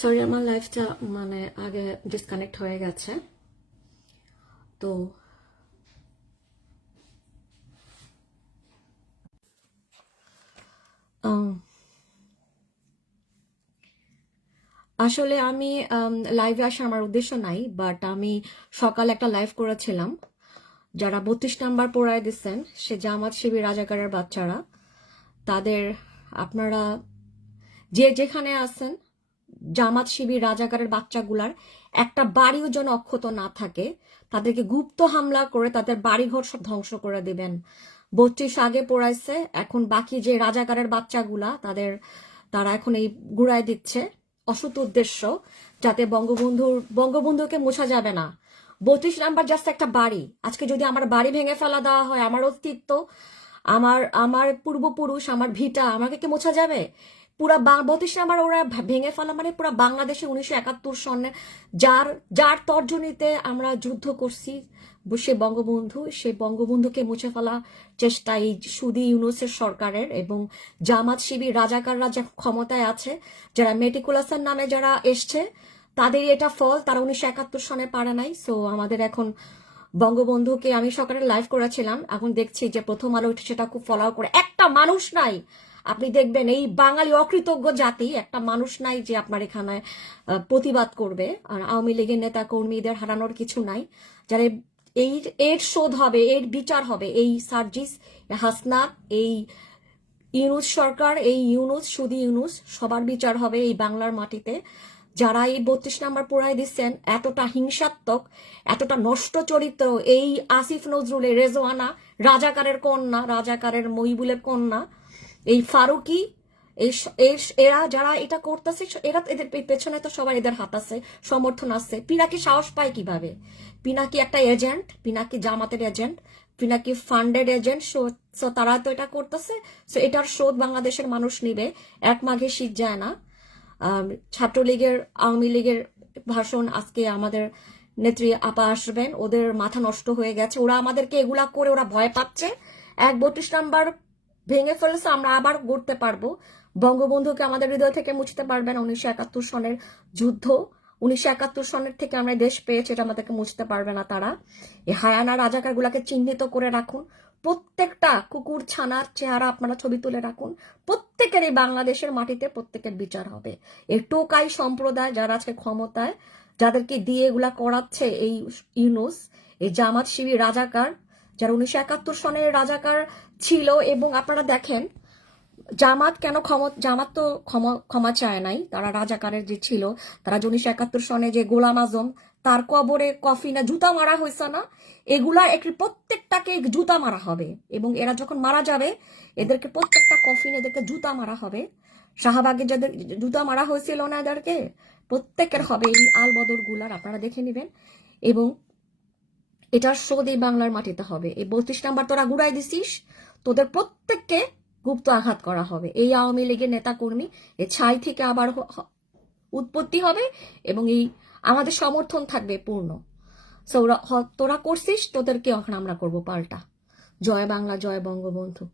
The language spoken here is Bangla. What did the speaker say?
সরি আমার লাইফটা মানে আগে ডিসকানেক্ট হয়ে গেছে। তো আসলে আমি লাইভে আসা আমার উদ্দেশ্য নাই বাট আমি সকালে একটা লাইভ করেছিলাম, যারা বত্রিশ নাম্বার পড়ায় দিচ্ছেন সে জামাত শিবির রাজাকারের বাচ্চারা, তাদের আপনারা যে যেখানে আছেন জামাত শিবির রাজাকারের বাচ্চাগুলার একটা বাড়িও যেন অক্ষত না থাকে, তাদেরকে গুপ্ত হামলা করে তাদের বাড়িঘর সব ধ্বংস করে দিবেন। বত্রিশ আগে পড়াইছে, এখন বাকি যে রাজাকারের বাচ্চাগুলা, তাদের, তারা এখন এই গুড়ায় দিচ্ছে। অসৎ উদ্দেশ্য, যাতে বঙ্গবন্ধুর, বঙ্গবন্ধুকে মোছা যাবে না। বত্রিশ নাম্বার জাস্ট একটা বাড়ি। আজকে যদি আমার বাড়ি ভেঙে ফেলা দেওয়া হয়, আমার অস্তিত্ব, আমার আমার পূর্বপুরুষ, আমার ভিটা, আমাকে কি মোছা যাবে? পুরা বত্রিশ নাম্বার ওরা ভেঙে ফেলা মানে পুরা বাংলাদেশে উনিশশো একাত্তর সনে যার যার তর্জনীতে আমরা যুদ্ধ করছি সে বঙ্গবন্ধু, সে বঙ্গবন্ধুকে মুছে ফেলা চেষ্টা এই সুদি ইউনুসের সরকারের এবং জামাত শিবির রাজাকাররা যে ক্ষমতায় আছে, যারা মেটিকুলাসের নামে যারা এসছে, তাদের এটা ফল, তারা উনিশশো একাত্তর সনে পারে নাই। সো আমাদের এখন বঙ্গবন্ধুকে আমি সকালে লাইভ করেছিলাম। এখন দেখছি যে প্রথম আলো সেটা খুব ফলো করে। একটা মানুষ নাই। আপনি দেখবেন এই বাঙালি অকৃতজ্ঞ জাতি, একটা মানুষ নাই যে আপনার এখানে প্রতিবাদ করবে। আর আওয়ামী লীগের নেতা কর্মীদের হারানোর কিছু নাই। যারা এই, এর শোধ হবে, এর বিচার হবে, এই সার্জিস, হাসনাত, এই ইউনুস সরকার, এই ইউনুস, সুদি ইউনুস, সবার বিচার হবে এই বাংলার মাটিতে। যারা এই বত্রিশ নাম্বার পড়াই দিচ্ছেন, এতটা হিংসাত্মক, এতটা নষ্ট চরিত্র এই আসিফ নজরুলের রেজওয়ানা, রাজাকারের কন্যা, রাজাকারের মহিবুলের কন্যা এই ফারুকি এরা যারা এটা করতেছে এরা এদের পেছনে তো সবার এদের হাত আছে, সমর্থন আছে। পিনাকি সাহস পায় কীভাবে? পিনাকি একটা এজেন্ট পিনাকি জামাতের agent Pinaki funded agent so তারা তো এটা করতেছে, সো এটার শোধ বাংলাদেশের মানুষ নিবে। এক মাঘে শীত যায় না। ছাত্রলীগের, আওয়ামী লীগের ভাষণ আজকে আমাদের নেত্রী আপা আসবেন, ওদের মাথা নষ্ট হয়ে গেছে। ওরা আমাদেরকে এগুলা করে ওরা ভয় পাচ্ছে। এক বত্রিশ নাম্বার ভেঙে ফেলেছে, আমরা আবার গড়তে পারব। বঙ্গবন্ধুকে আমাদের হৃদয় থেকে মুছতে পারবেন উনিশশো একাত্তর সনের যুদ্ধ। উনিশশো একাত্তর সনের থেকে আমরা দেশ পেয়েছি, এটা আমাদেরকে মুছতে পারবে না তারা। এই হায়ানা রাজাকার গুলাকে চিহ্নিত করে রাখুন। প্রত্যেকটা কুকুর, ছানার চেহারা আপনারা ছবি তুলে রাখুন। প্রত্যেকের এই বাংলাদেশের মাটিতে প্রত্যেকের বিচার হবে। এই টোকাই সম্প্রদায় যারা আছে ক্ষমতায়, যাদেরকে দিয়ে এগুলা করাচ্ছে এই ইউনুস, এই জামাত শিবির রাজাকার, যারা উনিশশো একাত্তর সনের রাজাকার ছিল এবং আপনারা দেখেন, জামাত কেন ক্ষমা, জামাত তো ক্ষমা ক্ষমা চায় নাই, তারা রাজাকারের যে ছিল, তারা উনিশশো একাত্তর সনে যে গোলাম আজম, তার কবরে কফিনে জুতা মারা হয়েছে না, এগুলা একটি প্রত্যেকটাকে জুতা মারা হবে এবং এরা যখন মারা যাবে, এদেরকে প্রত্যেকটা কফিন এদেরকে জুতা মারা হবে। শাহবাগে যাদের জুতা মারা হয়েছিল না এদেরকে, প্রত্যেকের হবে এই আল বদরগুলার, আপনারা দেখে নেবেন। এবং এটার শোধ এই বাংলার মাটিতে হবে। এই বত্রিশ নাম্বার তোরা গুড়াই দিছিস তোদের প্রত্যেককে গুপ্ত আঘাত করা হবে। এই আওয়ামী লীগের নেতা কর্মী এ ছাই থেকে আবার উৎপত্তি হবে এবং এই আমাদের সমর্থন থাকবে পূর্ণ। তোরা করছিস, তোদেরকে এখন আমরা করব পাল্টা। জয় বাংলা, জয় বঙ্গবন্ধু।